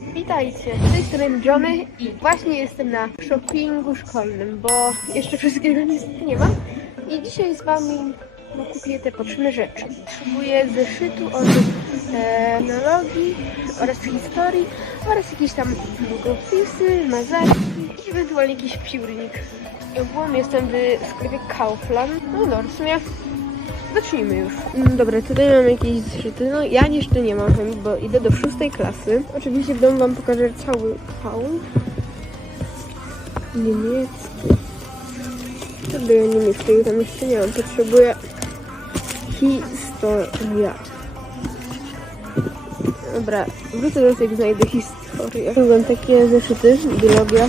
Witajcie, z tej strony Johnny i właśnie jestem na shoppingu szkolnym, bo jeszcze wszystkiego niestety nie mam. I dzisiaj z Wami no, kupię te potrzebne rzeczy. Potrzebuję zeszytu od e, technologii oraz historii oraz jakieś tam długopisy, mazarki i ewentualnie jakiś piórnik. Ogółem jestem w sklepie Kaufland. No dobra, w sumie Zacznijmy już. Mm, Dobra, tutaj mam jakieś zeszyty. No ja jeszcze nie mam bo idę do szóstej klasy. Oczywiście w domu wam pokażę cały kaun. Niemiecki. Tego niemieckiego tam jeszcze nie mam. Potrzebuję historia. Dobra, wrócę do tego, znajdę historię. Mam takie zeszyty, biologia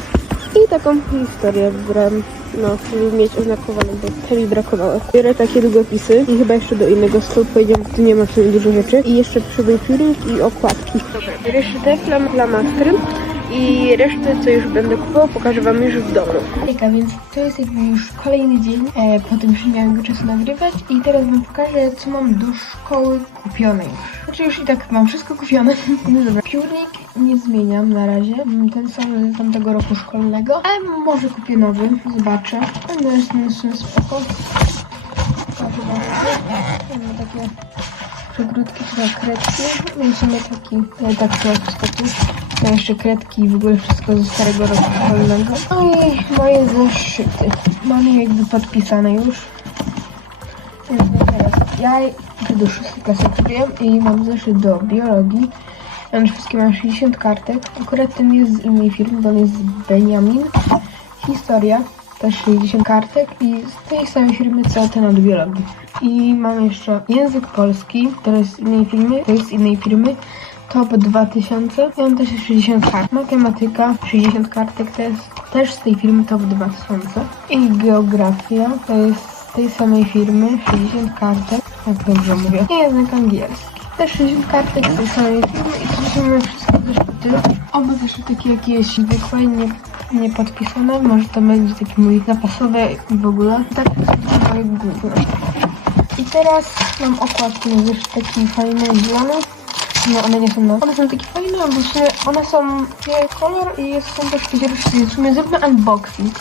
i taką historię wybrałam. No, żeby mieć oznakowane, bo chemii brakowało. Biorę takie długopisy i chyba jeszcze do innego sklepu pojedziemy, tu nie ma w dużo rzeczy. I jeszcze potrzebuję piórnik i okładki. Dobra, biorę jeszcze te flam, flamastry i resztę, co już będę kupował, pokażę wam już w domu. Hejka, więc to jest jakby już kolejny dzień e, po tym, że nie miałem czasu nagrywać i teraz wam pokażę, co mam do szkoły kupione już. Znaczy już i tak mam wszystko kupione. No dobra, piórnik nie zmieniam na razie. Mm, Ten sam z tamtego roku szkolnego, ale może kupię nowy, zobaczę. No jest no, jest- spoko. Pokażę wam. Mamy takie przegródki, tutaj kredki. No w sumie taki, ale tak to wstety. Mam jeszcze kredki i w ogóle wszystko ze starego roku szkolnego. No i moje zeszyty. Mam je jakby podpisane już. Więc teraz ja do szóstej klasy i mam zeszyt do biologii. Ja już wszystkie mam 60 kartek. Akurat ten jest z innej firmy, bo on jest z Benjamin. Historia, też 60 kartek i z tej samej firmy co ten od biologii. I mam jeszcze język polski, to jest z innej firmy, to jest z innej firmy. Top 2000 i on też jest 60 kart. Matematyka 60 kartek to jest też z tej firmy Top 2000. I geografia to jest z tej samej firmy 60 kartek. Jak dobrze mówię. I język angielski. Też 60 kartek z tej samej firmy i to moje wszystkie zeszyty. Oba zeszyty takie jakieś zwykłe, nie, podpisane. Może to będzie taki mój zapasowy w ogóle. Tak, moje. I teraz mam zeszyt taki fajny, zielony. No one nie są no. One są takie fajne, bo w sumie one są biały kolor i jest, są też takie. W sumie zróbmy unboxing.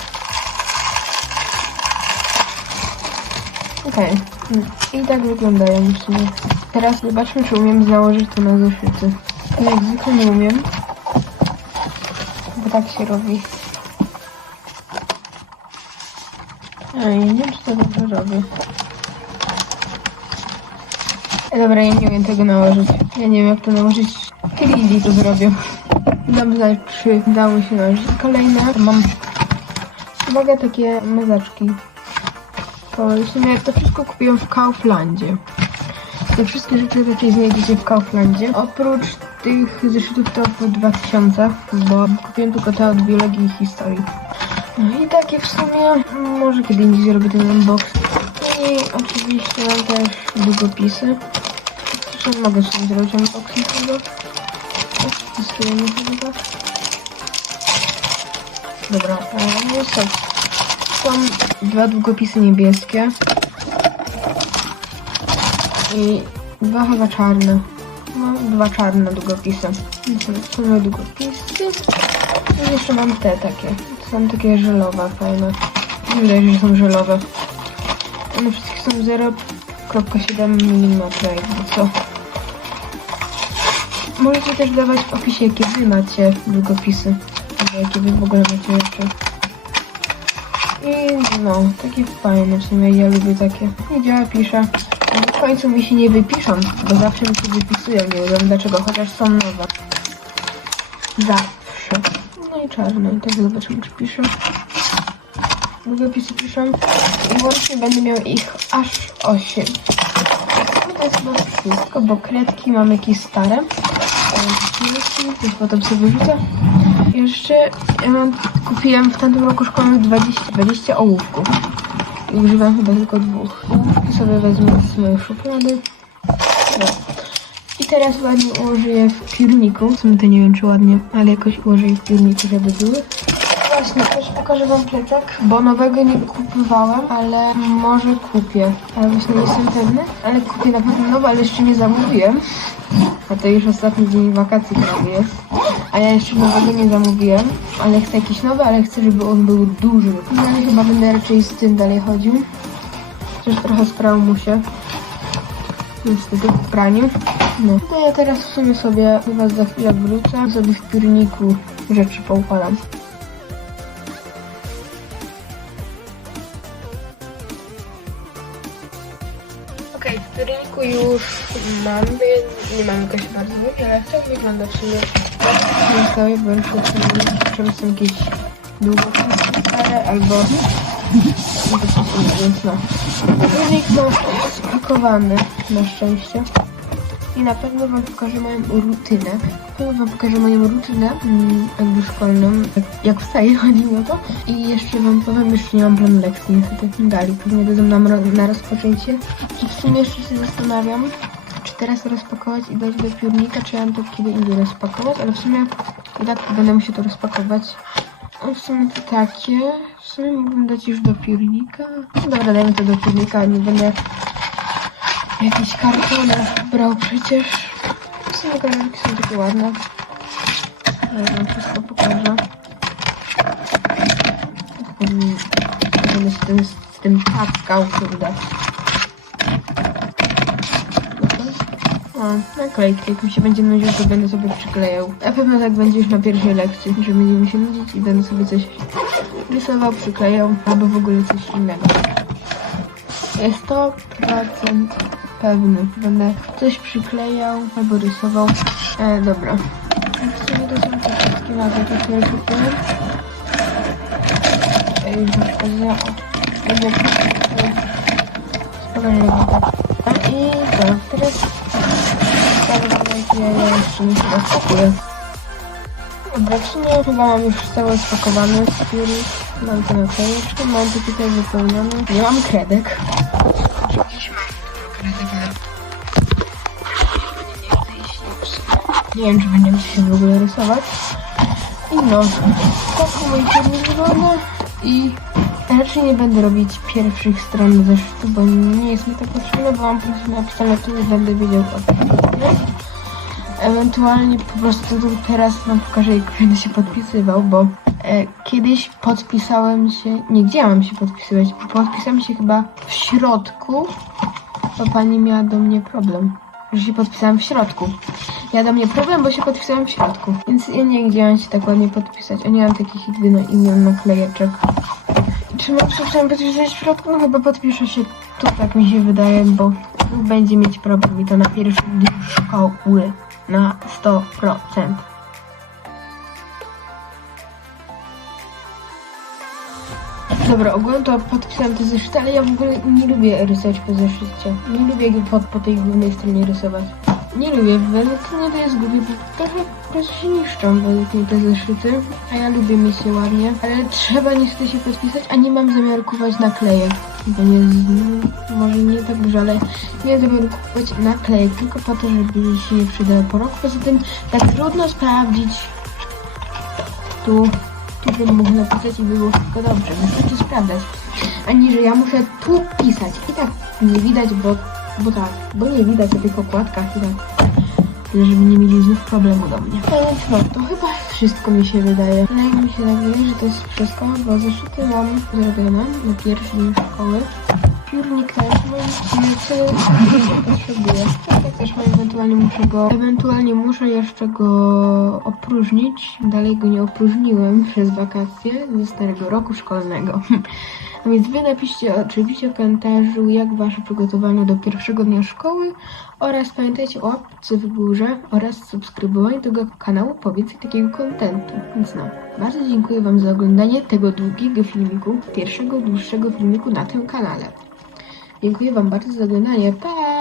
Okej. Mm. I tak wyglądają w sumie. Teraz zobaczmy, czy umiem założyć to na zeszyty. Ja jak zwykle nie umiem. Bo tak się robi. A ja nie wiem, czy to dobrze robię. Dobra, ja nie umiem tego nałożyć. Ja nie wiem jak to nałożyć. Lili to zrobię. Dam czy dało mi się nałożyć. Kolejne mam uwaga takie mazaczki. To w sumie to wszystko kupiłam w Kauflandzie. Te wszystkie rzeczy raczej znajdziecie w Kauflandzie. Oprócz tych zeszytów to po 2000, bo kupiłem tylko te od biologii i historii. No i takie w sumie, może kiedy indziej zrobię ten unboxing. I oczywiście mam też długopisy. Zresztą mogę sobie zrobić unboxing tego. Testujemy chyba. Dobra, e, no i co? Są dwa długopisy niebieskie. I dwa chyba czarne. No, dwa czarne długopisy. Są moje długopisy. I jeszcze mam te takie. To są takie żelowe, fajne. Wydaje się, że są żelowe. One wszystkie są 0,7 mm, jakby co. Możecie też dawać w opisie, jakie wy macie długopisy. Albo jakie wy w ogóle macie rzeczy. I no, takie fajne w sumie, ja lubię takie. Nie działa, piszę. W końcu mi się nie wypiszą, bo zawsze mi się wypisują, nie wiem dlaczego, chociaż są nowe. Zawsze. No i czarne, i tak zobaczymy, czy piszę. Długopisy piszę i łącznie będę miał ich aż 8. No to jest chyba wszystko, bo kredki mam jakieś stare. Już potem sobie wyrzucę. Jeszcze ja kupiłem w tamtym roku szkolnym 20, 20 ołówków. I używam chyba tylko dwóch. Ołówki sobie wezmę z mojej szuflady. No. I teraz ładnie ułożę w piórniku. W sumie to nie wiem czy ładnie, ale jakoś ułożę je w piórniku, żeby były. Właśnie, też pokażę wam plecak, bo nowego nie kupowałem, ale może kupię. Ale właśnie nie jestem pewny, ale kupię na pewno nowy, ale jeszcze nie zamówiłem. A to już ostatni dzień wakacji prawie jest. A ja jeszcze nowego nie zamówiłem, ale chcę jakiś nowy, ale chcę, żeby on był duży. No i chyba będę raczej z tym dalej chodził. Chociaż trochę sprał mu się. Niestety w praniu. No. To ja teraz w sumie sobie chyba za chwilę wrócę. Sobie w piórniku rzeczy poukładam. W piórniku już mam, nie mam jakoś bardzo wiele, tak wygląda w sumie. Sobie, bo jeszcze czym są jakieś długopisy albo... No to więc no. Piórnik ma spakowany, na szczęście. I na pewno wam pokażę moją rutynę. Wam pokażę moją rutynę, mm, jakby szkolną, jak, jak wstaję, chodzi o to. I jeszcze wam powiem, jeszcze nie mam planu lekcji, niestety gali. Pewnie dadzą nam na rozpoczęcie. I w sumie jeszcze się zastanawiam, czy teraz rozpakować i dać do piórnika, czy ja mam to kiedy indziej rozpakować, ale w sumie i tak będę musiał to rozpakować. No w sumie to takie. W sumie mógłbym dać już do piórnika. No Dobra, dajmy to do piórnika, nie będę jakieś kartony brał przecież. W sumie koleżanki są takie ładne. Ja wam wszystko pokażę. Będę się tym, z tym paskał, kurde. O, naklejki. Jak mi się będzie nudził, to będę sobie przyklejał. Na pewno tak będzie już na pierwszej lekcji, że będzie mi się nudzić i będę sobie coś rysował, przyklejał, albo w ogóle coś innego. Jest 100% pewny. Będę coś przyklejał albo rysował. E, dobra. W sumie to są te wszystkie nazwy, które kupiłem. E, już na o, Będę spokojnie. I to, teraz... Ja jeszcze nie chyba spakuję. Sumie chyba mam już cały spakowany piórnik. Mam to naklejeczkę, mam to tutaj wypełnione. Nie mam kredek. Nie wiem, czy będziemy się w ogóle rysować. I no, tak mój piórnik wygląda. I raczej nie będę robić pierwszych stron zeszytu, bo nie jest mi to potrzebne, bo mam po prostu napisane tu i będę wiedział o. Ewentualnie po prostu tu teraz wam pokażę, jak będę się podpisywał, bo e, kiedyś podpisałem się, nie gdzie ja mam się podpisywać, podpisałem się chyba w środku, bo pani miała do mnie problem, że się podpisałem w środku. Ja do mnie problem, bo się podpisałem w środku, więc ja nie wiem, się tak ładnie podpisać, a nie mam takich jedyno imion naklejeczek. Czy mam się chciałem podpisać w środku? No chyba podpiszę się tu, tak mi się wydaje, bo będzie mieć problem i to na pierwszym dniu szkoły na 100%. Dobra, ogólnie to podpisałem te zeszyty, ale ja w ogóle nie lubię rysować po zeszycie. Nie lubię po, po tej głównej stronie rysować. Nie lubię, według mnie to jest głupie, bo trochę po prostu się niszczą według mnie te zeszyty, a ja lubię mieć je ładnie, ale trzeba niestety się podpisać, a nie mam zamiaru kupować naklejek. To nie może nie tak dużo, ale nie mam zamiaru kupować naklejek, tylko po to, żeby się nie przydały po roku. Poza tym tak trudno sprawdzić tu, bym mógł napisać i było wszystko dobrze. Muszę sprawdzać. Ani, że ja muszę tu pisać. I tak nie widać, bo, bo tak, bo nie widać na tych okładkach i tak. Żeby nie mieli znów problemu do mnie. No no, to chyba wszystko mi się wydaje. Wydaje mi się nagle, że to jest wszystko, bo zeszyty mam zrobione na pierwszy dzień szkoły. Piórnik też mam, nieco potrzebuję. Tak też mam, ewentualnie muszę go, ewentualnie muszę jeszcze go opróżnić. Dalej go nie opróżniłem przez wakacje ze starego roku szkolnego. A więc wy napiszcie oczywiście w komentarzu, jak wasze przygotowania do pierwszego dnia szkoły oraz pamiętajcie o łapce w górze oraz subskrybowaniu tego kanału po więcej takiego kontentu. Więc no, bardzo dziękuję wam za oglądanie tego długiego filmiku, pierwszego dłuższego filmiku na tym kanale. Dziękuję wam bardzo za oglądanie. Pa!